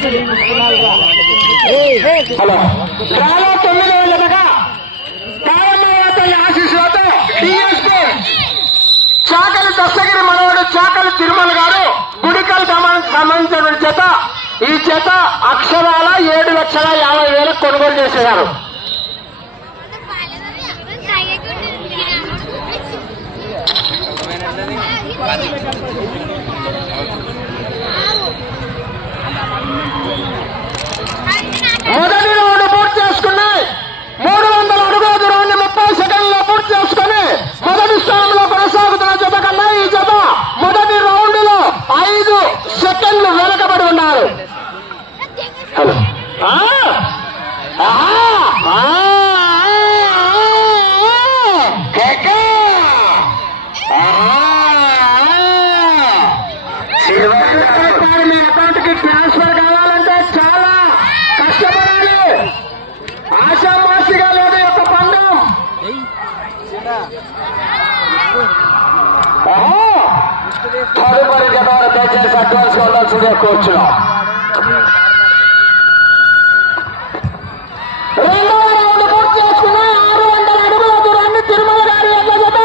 Hello డ్రాలో 9వ జతగా కాయమయ్య ఆశీస్సులతో డిఎస్పీ చాకలి దస్తగిరి మనవడు చాకలి తిరుమల గారు గుడికల్ సంబంధించిన జత. ఈ జత అక్షరాల 7,50,000 కొనుగోలు చేసేవారు. మొదటి రౌండ్ పూర్తి చేసుకున్నాయి. 300 అడుగుల దూరాన్ని 30 సెకండ్లలో పూర్తి చేసుకుని మొదటి స్థానంలో కొనసాగుతున్న జత కన్నా ఈ జత మొదటి రౌండ్ లో 5 సెకండ్లు వెనకబడి ఉన్నారు. హలో మీ అకౌంట్ కి ట్రాన్స్ఫర్ కావాలంటే చాలా కష్టపడాలి. ఆశామాషిగా లేదు యొక్క పందెం. తదుపరి జత వారు దయచేసి అడ్వాన్స్ గా ఉండాల్సిందే కోచ్లో. రెండవ రౌండ్ పూర్తి చేసుకున్నాయి. 600 అడుగుల దూరాన్ని తిరుమల గారి యొక్క జత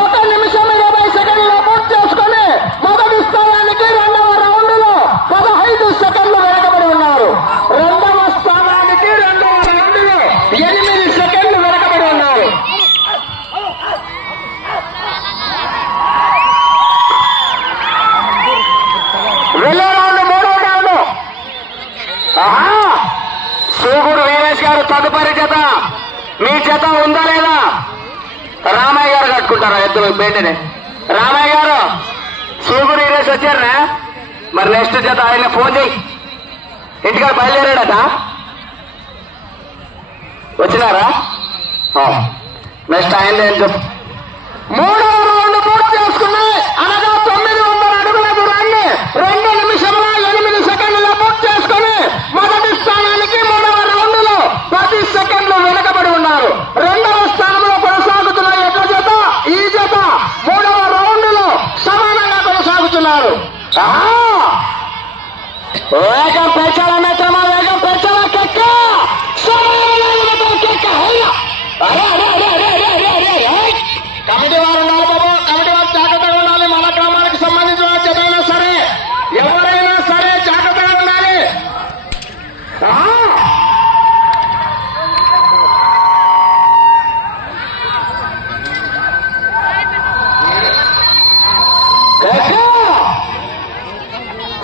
1 నిమిషం 20 సెకండ్లో పూర్తి చేసుకుని మొదటి స్థానానికి రెండవ రౌండ్ లో 15 సెకండ్లు వెనకబడి ఉన్నారు. రెండవ స్థానానికి రెండవ రౌండ్ లో 8 సెకండ్లు వెనకబడి ఉన్నారు. వెళ్ళే రౌండ్ 3వ రౌండ్. సూగూరు వీరేష్ గారు తదుపరి జత. మీ జత ఉందా లేదా? రామయ్య గారు కట్టుకుంటారా ఎద్దులు బయటనే? రామయ్య గారు సూగూరు వీరేష్ వచ్చారా? మరి నెక్స్ట్ జత ఆయన ఫోన్ చేయి. ఇంటికాడ బయలుదేరాడట. వచ్చినారా? నెక్స్ట్ ఆయన ఏం చెప్పు. 3వ రౌండ్ పూర్తి చేసుకున్నాయి. అనగా 900 అడుగుల దూరాన్ని 2 నిమిషముల 8 సెకండ్లలో పూర్తి చేసుకుని మొదటి స్థానానికి 3వ రౌండ్ లో 10 సెకండ్లు వెనుకబడి ఉన్నారు. రెండవ స్థానంలో కొనసాగుతున్న ఎట్ల జత ఈ జత 3వ రౌండ్ లో సమానంగా కొనసాగుతున్నారు. వేగం పెంచాల మిత్రమా, వేగం పెంచాల. కెక్క కమిటీ వారు ఉండాలి బాబు. కమిటీ వారు జాగ్రత్తగా ఉండాలి. మన గ్రామానికి సంబంధించిన జతైనా సరే ఎవరైనా సరే జాగ్రత్తగా ఉండాలి.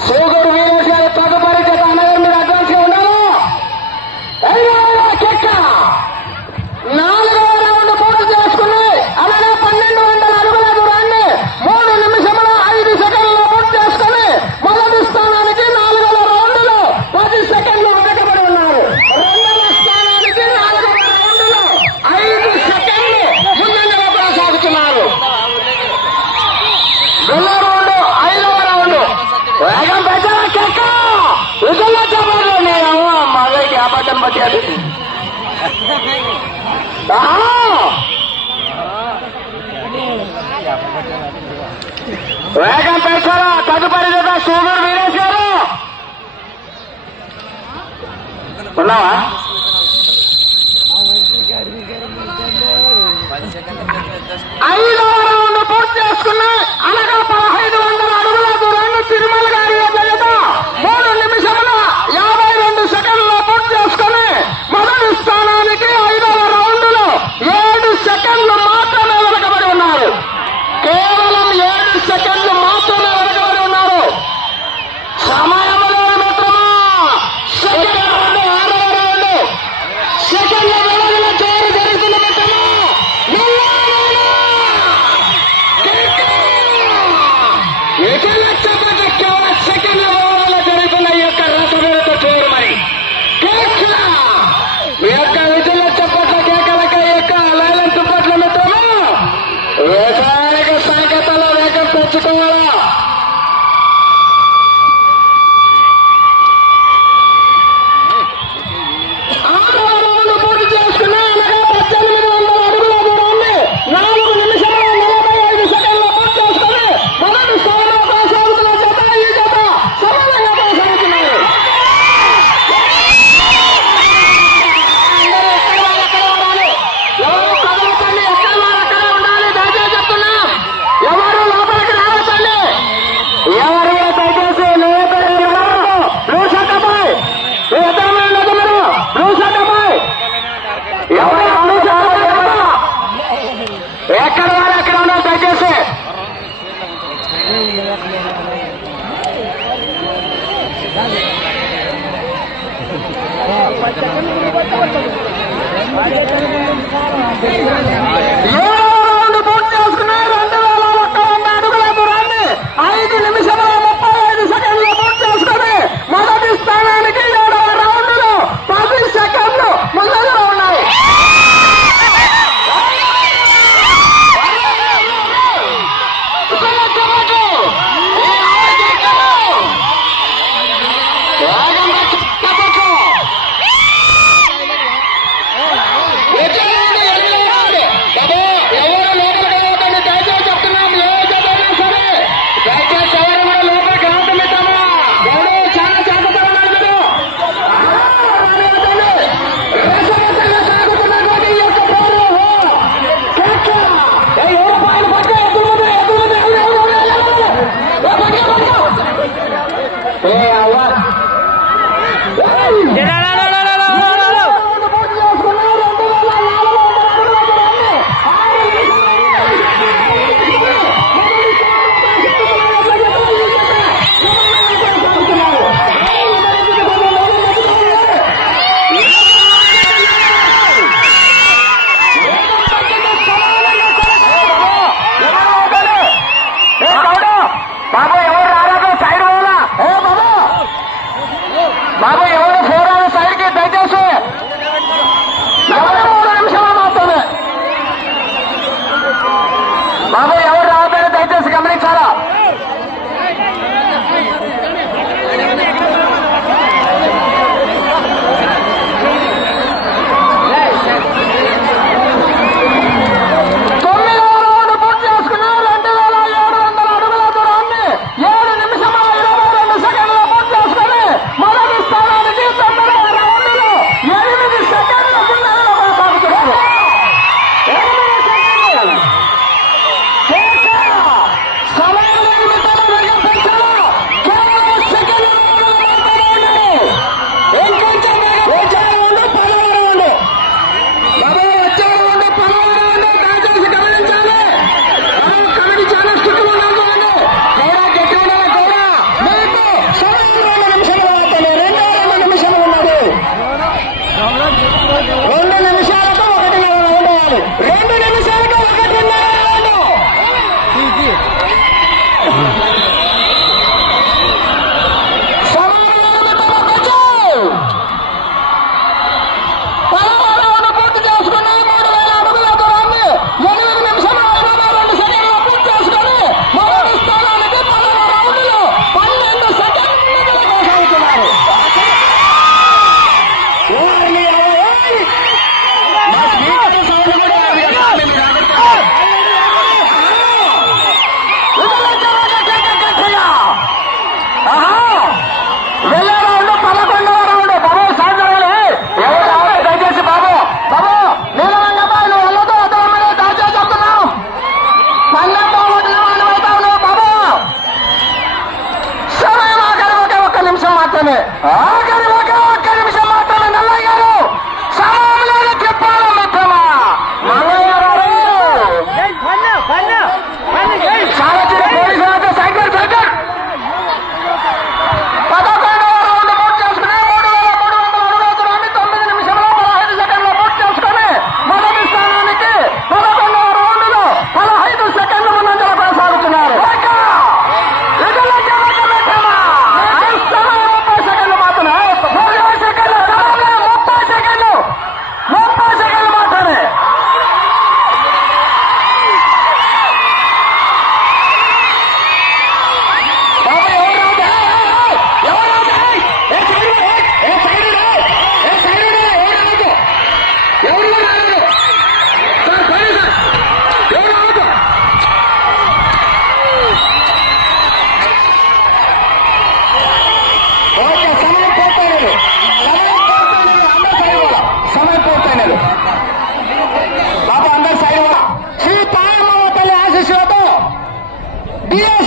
సూగూరు వీరేష్ గారు తదుపరి జత. అనగా మీరు అడ్వాన్స్ గా ఉండాలి. 4వ రౌండ్ పూర్తి చేసుకుని అలాగే 1200 అడుగుల దూరాన్ని 3 నిమిషముల 5 సెకండ్లలో పూర్తి చేసుకుని మొదటి స్థానానికి 4వ రౌండ్ లో 10 సెకండ్లు వెనకబడి ఉన్నారు. రెండవ స్థానానికి 4వ రౌండ్ లో 5 సెకండ్లు ముందంజలో కొనసాగుతున్నారు. రెండవ రౌండ్ 5వ రౌండ్. వేగం పెంచాల. కెక్క విజయంగా చెప్పాలి. నేను మగకి అబద్ధం పట్టాలి. వేగం పెంచారా. తదుపరి జత సూగూరు వీరేష్ గారు ఉన్నావా? 5వ రౌండ్ పూర్తి చేసుకున్నాయి. అనగా 1500 అడుగుల దూరాన్ని తిరుమల గారి యొక్క జత 3 నిమిషముల 52 సెకండ్లలో పూర్తి చేసుకుని మొదటి స్థానానికి 5వ రౌండ్ లో 7 సెకండ్లు మాత్రమే వెనకబడి ఉన్నారు. కేవలం 7 సెకండ్లు మాత్రమే వెనకబడి ఉన్నారు. సమయం లేదు మిత్రమా. సెకండ్ రౌండ్ 6వ రౌండ్. రౌండ్ పూర్తి చేసుకున్నారు. 2100 అడుగుల దూరాన్ని 5 నిమిషముల 35 సెకండ్లు పూర్తి చేసుకుని మొదటి స్థానానికి 7వ రౌండ్ లో 10 సెకండ్లు ముందంజలో ఉన్నాయి. బాబు ఎవరు ఫోరాల సైడ్కి దయచేసి 3 నిమిషాలు మాత్రమే. బాబు ఎవరు రావద్దని దయచేసి గమనించారా? ఆఖరి ఒక్క నిమిషం మాత్రమే. నల్లయ్య గారు సమయంలో చెప్పాలి మిత్రమా. మల్లయ్య గారు సైకిల్ 11వ రౌండ్ పూర్తి చేసుకుని 3300 అడుగుల దూరాన్ని 9 నిమిషంలో 15 సెకండ్లు పూర్తి చేసుకుని మొదటి స్థానానికి 11వ రౌండ్ లో 15 సెకండ్లు ముందంజలో కొనసాగుతున్నారు. బాబా అందరు సైడ్ శ్రీ పాయమావపల్లి ఆశీస్సులతో DS